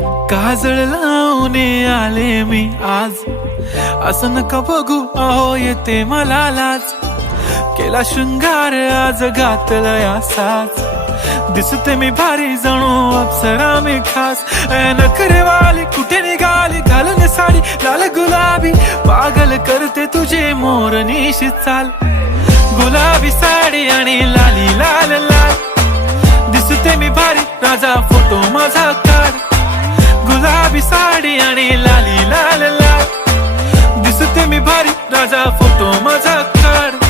काजळ लावून आले मी आज, असं नका बघू अहो येते मला लाज. केला शृंगार आज घातलाय असाच, दिसते मी भारी जणू अप्सरा मी खास. नखरेवाली कुठे निघाली घालून साडी लाल गुलाबी, पागल करते तुझे मोरनीशी चाल. गुलाबी साडी आणि लाली लाल लाल, दिसते मी भारी राजा फोटो माझा काढ. गुलाबी साडी आणि लाली लाल लाल, दिसते मी भारी राजा फोटो माझा काढ.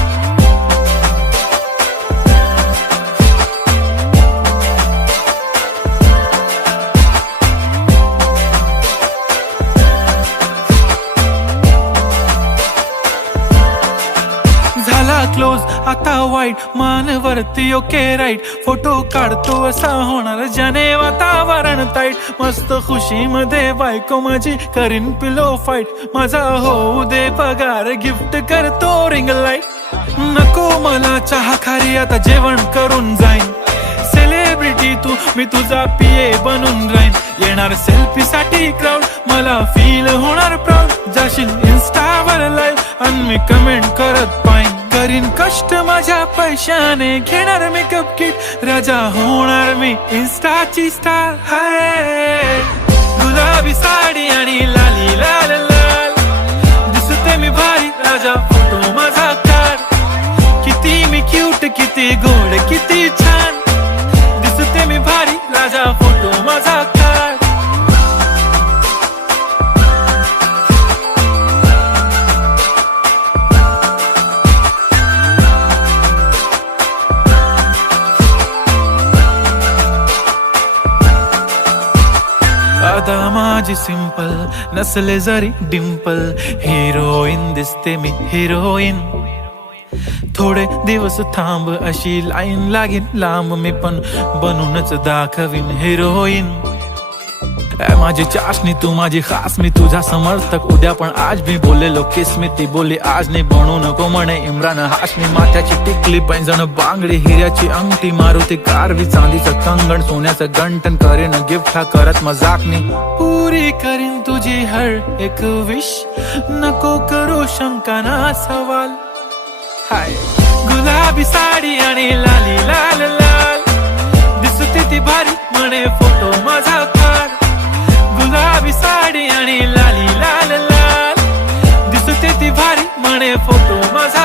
झाला क्लोज आता वाईट, मानवरती ओके राईट. फोटो काढतो असा होणार ज्याने वातावरण ताईट. मस्त खुशी मध्ये बायको माझी करीन पिलो फाईट. माझा होऊ दे पगार गिफ्ट करतो रिंग लाईट. नको मला चहा खारी आता जेवण करून जाईन. सेलिब्रिटी तू मी तुझा पिये बनून राहीन. येणार सेल्फी साठी क्राऊड मला फील होणार प्राऊड. जाशील इन्स्टावर लाईव्ह आणि मी कमेंट करत पाईन. करीन कष्ट माझ्या पैशाने घेणार मेकअप किट. राजा होणार मी इन्स्टाची स्टार. हाय गुलाबी साडी आणि लाली लाल लाल, दिसते मी भारी राजा फोटो माझा काढ. किती मी क्यूट किती गोड किती छान, दिसते मी भारी राजा फोटो माझा काढ. आता माझी सिंपल नसले जरी डिंपल, हिरोईन दिसते मी हिरोईन. थोडे दिवस थांब अशी लाईन लागेल लांब, मी पण बनूनच दाखवीन हिरोईन. माझी चाशनी तू माझी खास, मी तुझा समर्थक उद्या पण आज मी बोललेलो किस मी. ती बोली आज नाही बनू नको म्हणे इम्रान हाशमी. माथ्याची टिकली पैंजण बांगडी हिऱ्याची अंगठी, मारुती कारवी चांदीचं कंगण सोन्याचं गंटन. करेन गिफ्ट हा करत मजाकनी, पुरी करीन तुझी हर एक विश. नको करू शंका ना सवाल. हाय गुलाबी साडी आणि लाली लाल लाल, दिसते ती भारी म्हणे फोटो माझा काढ. गुलाबी साडी आणि लाली लाल लाल, दिसते ती भारी म्हणे फोटो माझा